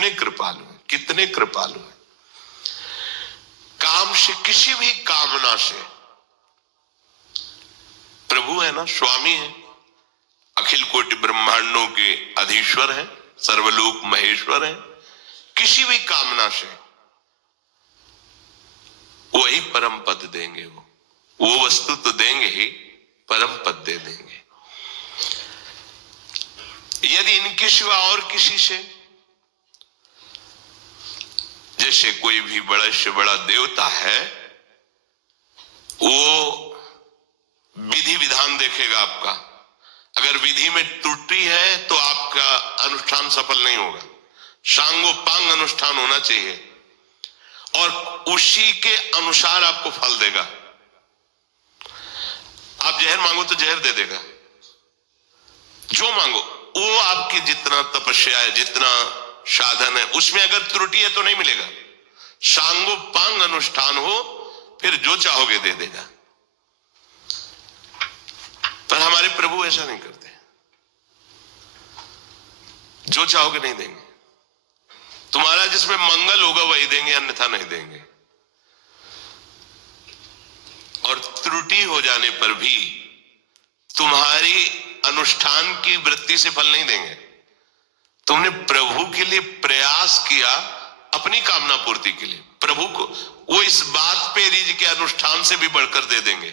कितने कृपालु हैं, कितने कृपालु हैं। काम से, किसी भी कामना से, प्रभु है ना, स्वामी है, अखिल कोटि ब्रह्मांडों के अधीश्वर है, सर्वलोक महेश्वर है। किसी भी कामना से वही परम पद देंगे, वो वस्तु तो देंगे ही, परम पद दे देंगे। यदि इनके सिवा और किसी से, जैसे कोई भी बड़ा से बड़ा देवता है, वो विधि विधान देखेगा आपका, अगर विधि में त्रुटि है तो आपका अनुष्ठान सफल नहीं होगा। सांगोपांग अनुष्ठान होना चाहिए और उसी के अनुसार आपको फल देगा। आप जहर मांगो तो जहर दे देगा, जो मांगो वो आपकी जितना तपस्या है, जितना साधन है, उसमें अगर त्रुटि है तो नहीं मिलेगा। सांगोपांग अनुष्ठान हो, फिर जो चाहोगे दे देगा। पर हमारे प्रभु ऐसा नहीं करते, जो चाहोगे नहीं देंगे। तुम्हारा जिसमें मंगल होगा वही देंगे, अन्यथा नहीं देंगे। और त्रुटि हो जाने पर भी तुम्हारी अनुष्ठान की वृत्ति से फल नहीं देंगे। तुमने प्रभु के लिए प्रयास किया, अपनी कामना पूर्ति के लिए, प्रभु को वो इस बात पे रिज के अनुष्ठान से भी बढ़कर दे देंगे।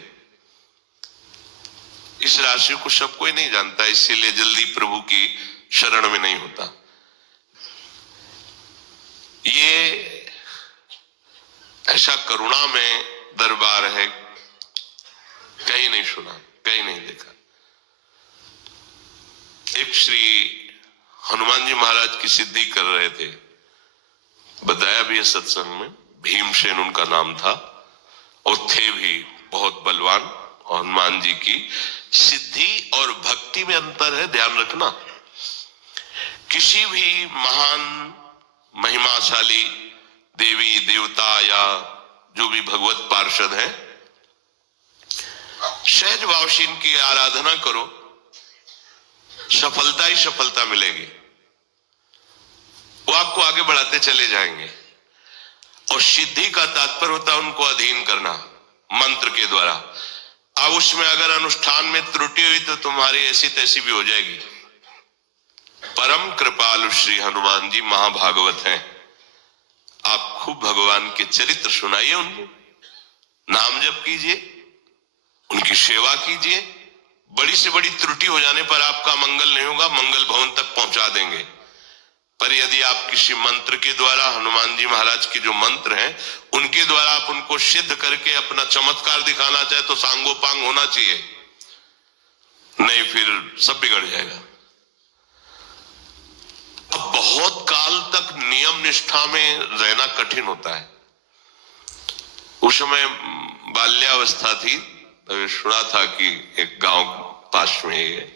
इस राशि को सब कोई नहीं जानता, इसीलिए जल्दी प्रभु की शरण में नहीं होता। ये ऐसा करुणा में दरबार है, कहीं नहीं सुना, कहीं नहीं देखा। एक श्री हनुमान जी महाराज की सिद्धि कर रहे थे, बताया भी है सत्संग में, भीमसेन उनका नाम था और थे भी बहुत बलवान। हनुमान जी की सिद्धि और भक्ति में अंतर है, ध्यान रखना। किसी भी महान महिमाशाली देवी देवता या जो भी भगवत पार्षद है, सहज भाव से इनकी आराधना करो, सफलता ही सफलता मिलेगी। वो आपको आगे बढ़ाते चले जाएंगे। और सिद्धि का तात्पर्य होता है उनको अधीन करना मंत्र के द्वारा। अब उसमें अगर अनुष्ठान में त्रुटि हुई तो तुम्हारी ऐसी तैसी भी हो जाएगी। परम कृपालु श्री हनुमान जी महाभागवत हैं। आप खूब भगवान के चरित्र सुनाइए, उनको नाम जप कीजिए, उनकी सेवा कीजिए। बड़ी से बड़ी त्रुटि हो जाने पर आपका मंगल नहीं होगा, मंगल भवन तक पहुंचा देंगे। पर यदि आप किसी मंत्र के द्वारा, हनुमान जी महाराज के जो मंत्र हैं उनके द्वारा आप उनको सिद्ध करके अपना चमत्कार दिखाना चाहे तो सांगोपांग होना चाहिए, नहीं फिर सब बिगड़ जाएगा। अब बहुत काल तक नियम निष्ठा में रहना कठिन होता है। उस समय बाल्यावस्था थी, तो सुना था कि एक गांव पास में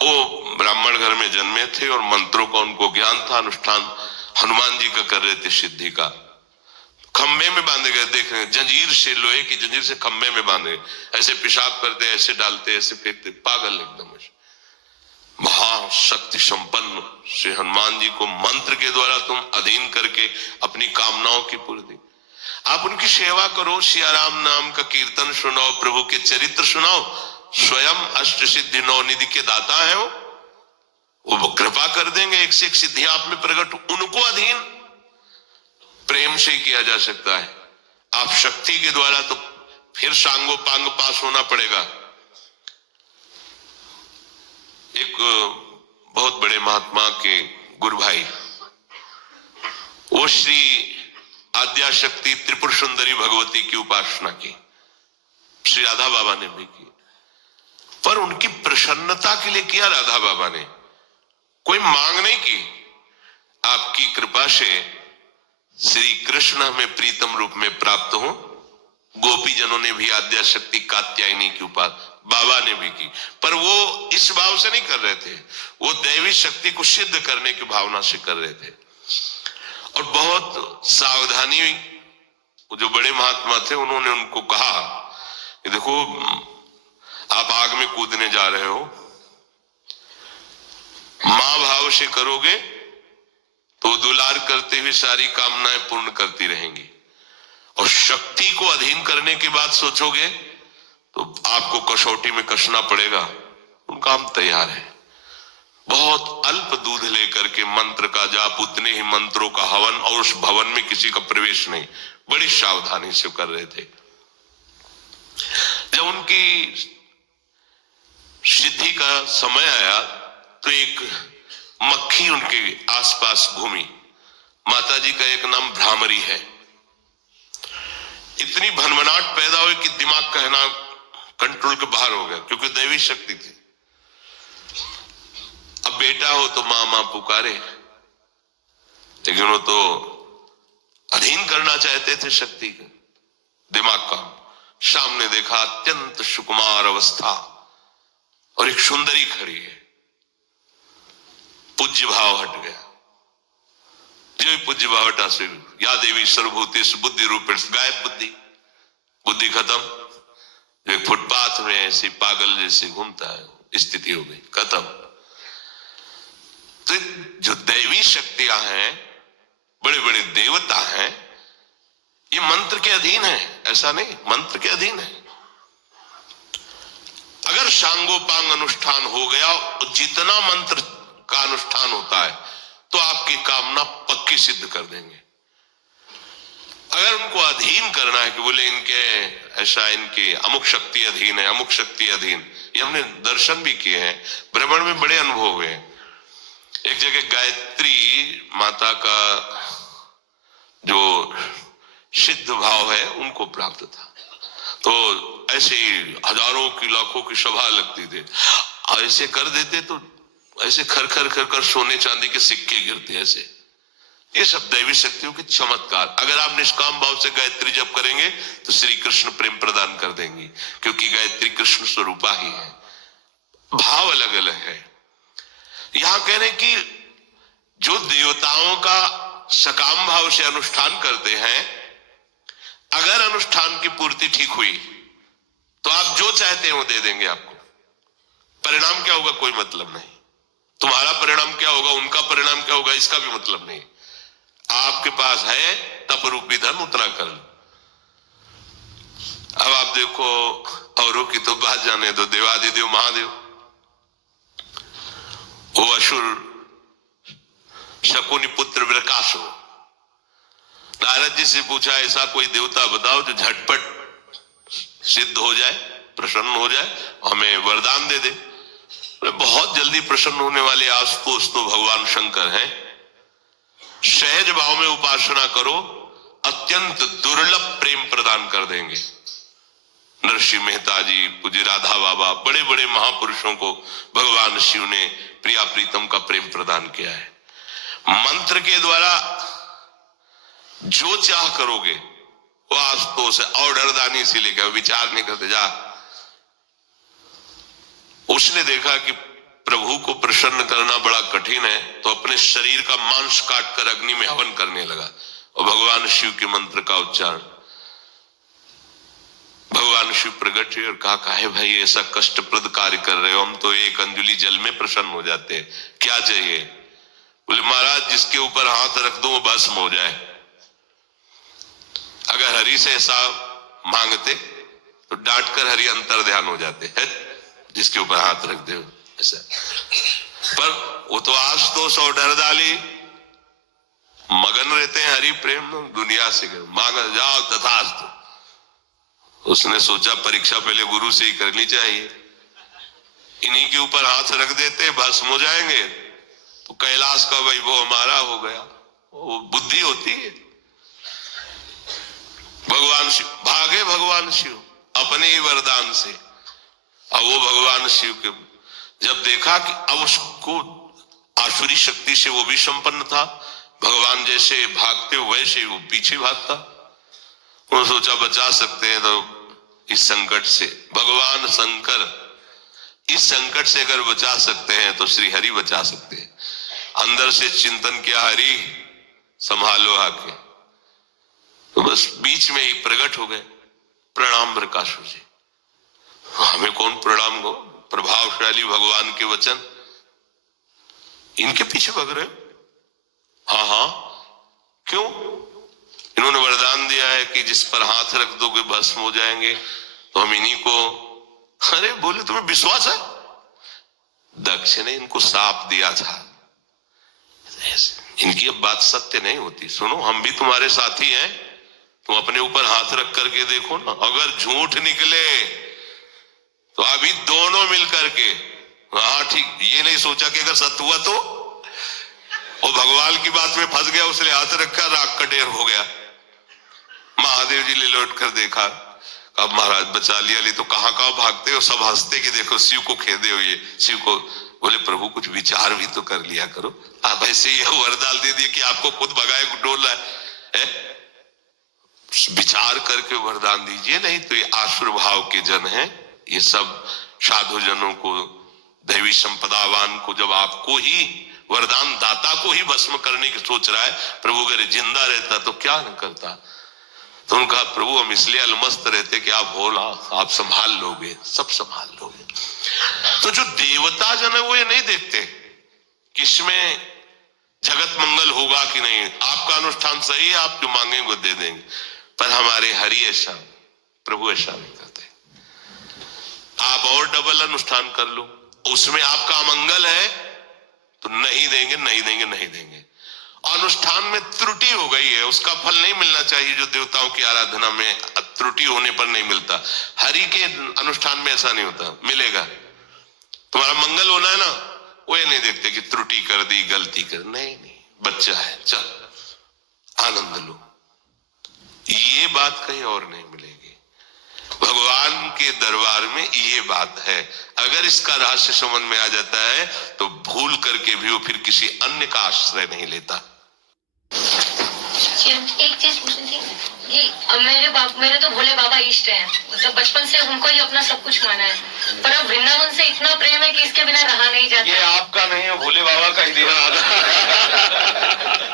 वो ब्राह्मण घर में जन्मे थे और मंत्रों का उनको ज्ञान था, अनुष्ठान हनुमान जी का कर रहे थे सिद्धि का। खंबे में बांधे गए, देख रहे जंजीर से, लोहे की जंजीर से खंबे में बांधे, ऐसे पेशाब करते, ऐसे डालते, ऐसे फेंकते, पागल एकदम। महाशक्ति संपन्न श्री हनुमान जी को मंत्र के द्वारा तुम अधीन करके अपनी कामनाओं की पूर्ति। आप उनकी सेवा करो, सियाराम नाम का कीर्तन सुनाओ, प्रभु के चरित्र सुनाओ। स्वयं अष्ट सिद्धि नौ निधि के दाता है वो कृपा कर देंगे, एक से एक सिद्धि आप में प्रकट। उनको अधीन प्रेम से ही किया जा सकता है। आप शक्ति के द्वारा तो फिर सांगोपांग पास होना पड़ेगा। एक बहुत बड़े महात्मा के गुरु भाई, वो श्री आद्याशक्ति त्रिपुर सुंदरी भगवती की उपासना की, श्री राधा बाबा ने भी की, पर उनकी प्रसन्नता के लिए किया राधा बाबा ने, कोई मांग नहीं की। आपकी कृपा से श्री कृष्ण हमें प्रीतम रूप में प्राप्त हो। गोपी जनों ने भी आद्याशक्ति कात्यायनी की उपासना बाबा ने भी की, पर वो इस भाव से नहीं कर रहे थे, वो दैवी शक्ति को सिद्ध करने की भावना से कर रहे थे। और बहुत सावधानी, जो बड़े महात्मा थे उन्होंने उनको कहा कि देखो आप आग में कूदने जा रहे हो, मां भाव से करोगे तो दुलार करते हुए सारी कामनाएं पूर्ण करती रहेंगी। और शक्ति को अधीन करने की बात सोचोगे तो आपको कसौटी में कसना पड़ेगा। उनका हम तैयार है। बहुत अल्प दूध लेकर के मंत्र का जाप, उतने ही मंत्रों का हवन, और उस भवन में किसी का प्रवेश नहीं, बड़ी सावधानी से कर रहे थे। जब उनकी सिद्धि का समय आया तो एक मक्खी उनके आसपास घूमी। माता जी का एक नाम भ्रामरी है। इतनी भनभनाट पैदा हुई कि दिमाग कहना कंट्रोल के बाहर हो गया, क्योंकि दैवी शक्ति थी। अब बेटा हो तो मां मां पुकारे, लेकिन वो तो अधीन करना चाहते थे शक्ति का, दिमाग का। सामने देखा अत्यंत सुकुमार अवस्था और एक सुंदरी खड़ी है। पूज्य भाव हट गया। जो पूज्य भाव हटा से या देवी सर्वभूतेषु बुद्धि रूपेण, गायब बुद्धि, बुद्धि खत्म। जो एक फुटपाथ में ऐसे पागल जैसे घूमता है, स्थिति हो गई, खत्म। तो जो दैवी शक्तियां हैं, बड़े बड़े देवता हैं, ये मंत्र के अधीन है, ऐसा नहीं, मंत्र के अधीन है। अगर सांगोपांग अनुष्ठान हो गया, जितना मंत्र का अनुष्ठान होता है, तो आपकी कामना पक्की सिद्ध कर देंगे। अगर उनको अधीन करना है कि बोले इनके ऐसा, इनके अमुक शक्ति अधीन है, अमुक शक्ति अधीन, ये हमने दर्शन भी किए हैं, भ्रमण में बड़े अनुभव हुए। एक जगह गायत्री माता का जो सिद्ध भाव है उनको प्राप्त था, तो ऐसे हजारों की लाखों की सभा लगती थी। ऐसे कर देते तो ऐसे खर खर खर कर सोने चांदी के सिक्के गिरते ऐसे। ये सब दैवी शक्तियों के चमत्कार। अगर आप निष्काम भाव से गायत्री जप करेंगे तो श्री कृष्ण प्रेम प्रदान कर देंगी, क्योंकि गायत्री कृष्ण स्वरूपा ही है, भाव अलग अलग है। यहां कह रहे कि जो देवताओं का सकाम भाव से अनुष्ठान करते हैं, अगर अनुष्ठान की पूर्ति ठीक हुई तो आप जो चाहते हैं वो दे देंगे आपको। परिणाम क्या होगा कोई मतलब नहीं, तुम्हारा परिणाम क्या होगा, उनका परिणाम क्या होगा, इसका भी मतलब नहीं। आपके पास है तप रूपी धन, उतना कर लो। अब आप देखो, औरों की तो बात जाने दो, देवादिदेव महादेव, वो असुर शकुनी पुत्र विकासो, नारद जी से पूछा ऐसा कोई देवता बताओ जो झटपट सिद्ध हो जाए, प्रसन्न हो जाए, हमें वरदान दे दे। बहुत जल्दी प्रसन्न होने वाले आशुतोष तो भगवान शंकर हैं। सहज भाव में उपासना करो, अत्यंत दुर्लभ प्रेम प्रदान कर देंगे। नरसिंह मेहता जी, पूज्य राधा बाबा, बड़े बड़े महापुरुषों को भगवान शिव ने प्रिया प्रीतम का प्रेम प्रदान किया है। मंत्र के द्वारा जो चाह करोगे वो आशुतोष है, और डरदानी से लेकर विचार नहीं करते जा। उसने देखा कि प्रभु को प्रसन्न करना बड़ा कठिन है, तो अपने शरीर का मांस काट कर अग्नि में हवन करने लगा, और भगवान शिव के मंत्र का उच्चारण। भगवान शिव प्रकट हुए और कहा, काहे भाई ऐसा कष्टप्रद कार्य कर रहे हो, हम तो एक अंजुलि जल में प्रसन्न हो जाते हैं, क्या चाहिए? बोले महाराज जिसके ऊपर हाथ रख दो वो भस्म हो जाए। अगर हरि से ऐसा मांगते तो डांट कर हरि अंतर ध्यान हो जाते हैं, जिसके ऊपर हाथ रख दे ऐसा। पर वो तो आशुतोष और डर डाली मगन रहते हैं हरि प्रेम, दुनिया से मांग जाओ तथास्तु। उसने सोचा परीक्षा पहले गुरु से ही करनी चाहिए, इन्हीं के ऊपर हाथ रख देते भस्म हो जाएंगे तो कैलाश का वैभव हमारा हो गया। वो बुद्धि होती है। भगवान शिव भागे, भगवान शिव अपने ही वरदान से। अब वो भगवान शिव के जब देखा कि अब उसको आसुरी शक्ति से वो भी संपन्न था, भगवान जैसे भागते वैसे वो पीछे भागता। वो सोचा बचा सकते हैं तो इस संकट से, भगवान शंकर इस संकट से अगर बचा सकते हैं तो श्री हरि बचा सकते हैं। अंदर से चिंतन किया, हरि संभालो आके, तो बस बीच में ही प्रकट हो गए। प्रणाम प्रकाशु जी, हमें कौन प्रणाम को, प्रभावशाली भगवान के वचन, इनके पीछे भग रहे। हाँ हाँ, है कि जिस पर हाथ रख दोगे भस्म हो जाएंगे, तो हम इन्हीं को। अरे बोले तुम्हें विश्वास है? दक्ष ने इनको साप दिया था, इनकी अब बात सत्य नहीं होती। सुनो, हम भी तुम्हारे साथी हैं, तुम अपने ऊपर हाथ रख करके देखो ना, अगर झूठ निकले तो अभी दोनों मिल करके, हाँ ठीक, ये नहीं सोचा कि अगर सत्य हुआ तो वो भगवान की बात में फंस गया, उसने हाथ रखा, राख का ढेर हो गया। महादेव जी ने लौट कर देखा, अब महाराज बचा लिया। ले तो कहां कहां भागते हो, सब हंसते कि देखो शिव को खेदे हो ये शिव को। बोले प्रभु कुछ विचार भी तो कर लिया करो, आप ऐसे ही वरदान दे दिए कि आपको खुद भगाए डोल रहा है? विचार करके वरदान दीजिए, नहीं तो ये आसुर भाव के जन हैं, ये सब साधु जनों को, दैवी संपदावान को, जब आपको ही वरदान दाता को ही भस्म करने की सोच रहा है, प्रभु अगर जिंदा रहता तो क्या न करता। तो उन्होंने कहा प्रभु हम इसलिए अलमस्त रहते कि आप भोला, आप संभाल लोगे, सब संभाल लोगे। तो जो देवता जन है वो ये नहीं देखते कि इसमें जगत मंगल होगा कि नहीं, आपका अनुष्ठान सही है, आप जो मांगेंगे वो दे देंगे। पर हमारे हरि ऐसा, प्रभु ऐसा नहीं करते। आप और डबल अनुष्ठान कर लो, उसमें आपका मंगल है तो नहीं देंगे, नहीं देंगे, नहीं देंगे। अनुष्ठान में त्रुटि हो गई है, उसका फल नहीं मिलना चाहिए जो देवताओं की आराधना में त्रुटि होने पर नहीं मिलता। हरि के अनुष्ठान में ऐसा नहीं होता, मिलेगा। तुम्हारा मंगल होना है ना, वो ये नहीं देखते कि त्रुटि कर दी, गलती कर, नहीं नहीं, बच्चा है, चल आनंद लो। ये बात कहीं और नहीं मिलेगी। भगवान के दरबार में ये बात है। अगर इसका रहस्य समझ में आ जाता है तो भूल करके भी वो फिर किसी अन्य का आश्रय नहीं लेता। एक चीज पूछनी थी कि मेरे तो भोले बाबा इष्ट हैं, मतलब बचपन से उनको ही अपना सब कुछ माना है, पर अब वृंदावन से इतना प्रेम है कि इसके बिना रहा नहीं जाता। ये आपका नहीं है, भोले बाबा का ही देना।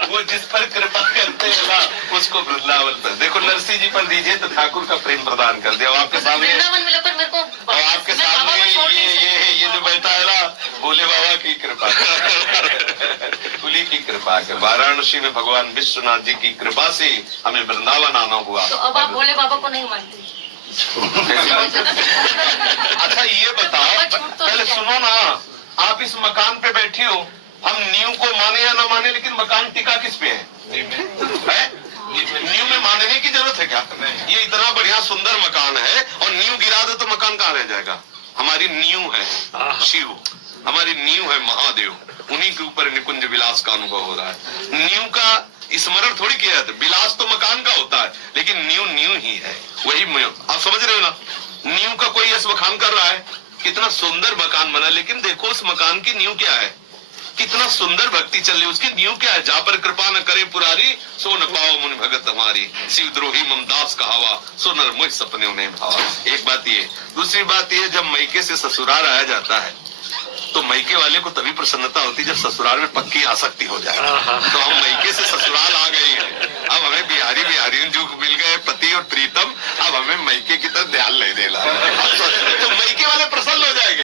वो जिस पर कृपा करते हैं ना उसको वृंदावन पर देखो, नरसिंह जी पर दीजिए तो ठाकुर का प्रेम प्रदान कर दिया। आपके सामने वृंदावन मिला, पर मेरे को आपके सामने ये जो बैठा है ना, भोले बाबा की कृपा, उन्हीं की कृपा है। वाराणसी में भगवान विश्वनाथ जी की कृपा से हमें वृंदावन आना हुआ। तो अब आप भोले बाबा को नहीं मानते? अच्छा ये बताओ, पहले सुनो ना, आप इस मकान पे बैठी हो, हम नींव को माने या ना माने, लेकिन मकान टिका किस पे है? नींव में मानने की जरूरत है क्या? ये इतना बढ़िया सुंदर मकान है और नींव गिरा दो तो मकान कहाँ रह जाएगा? हमारी नींव है शिव, हमारी नींव है महादेव, उन्हीं के ऊपर निकुंज विलास का अनुभव हो रहा है। नींव का स्मरण थोड़ी किया जाता है, विलास तो मकान का होता है, लेकिन नींव नींव ही है, वही आप समझ रहे हो ना। नींव का कोई यश बखान कर रहा है, कितना सुंदर मकान बना, लेकिन देखो उस मकान की नींव क्या है, कितना सुंदर भक्ति चल रही, उसकी नींव क्या है? जहाँ पर कृपा न करे पुरारी, सो न पाओ मुनि भगत हमारी, शिव द्रोही ममदास कहावा, सो नर मुझ सपने उन्हें भावा। एक बात ये, दूसरी बात ये, जब मैके से ससुराल आया जाता है तो मैके वाले को तभी प्रसन्नता होती जब ससुराल में पक्की आसक्ति हो जाए। तो हम मैके से ससुराल आ गए हैं, अब हमें बिहारी जो मिल गए पति और प्रीतम, अब हमें मैके की तरफ ध्यान नहीं देना।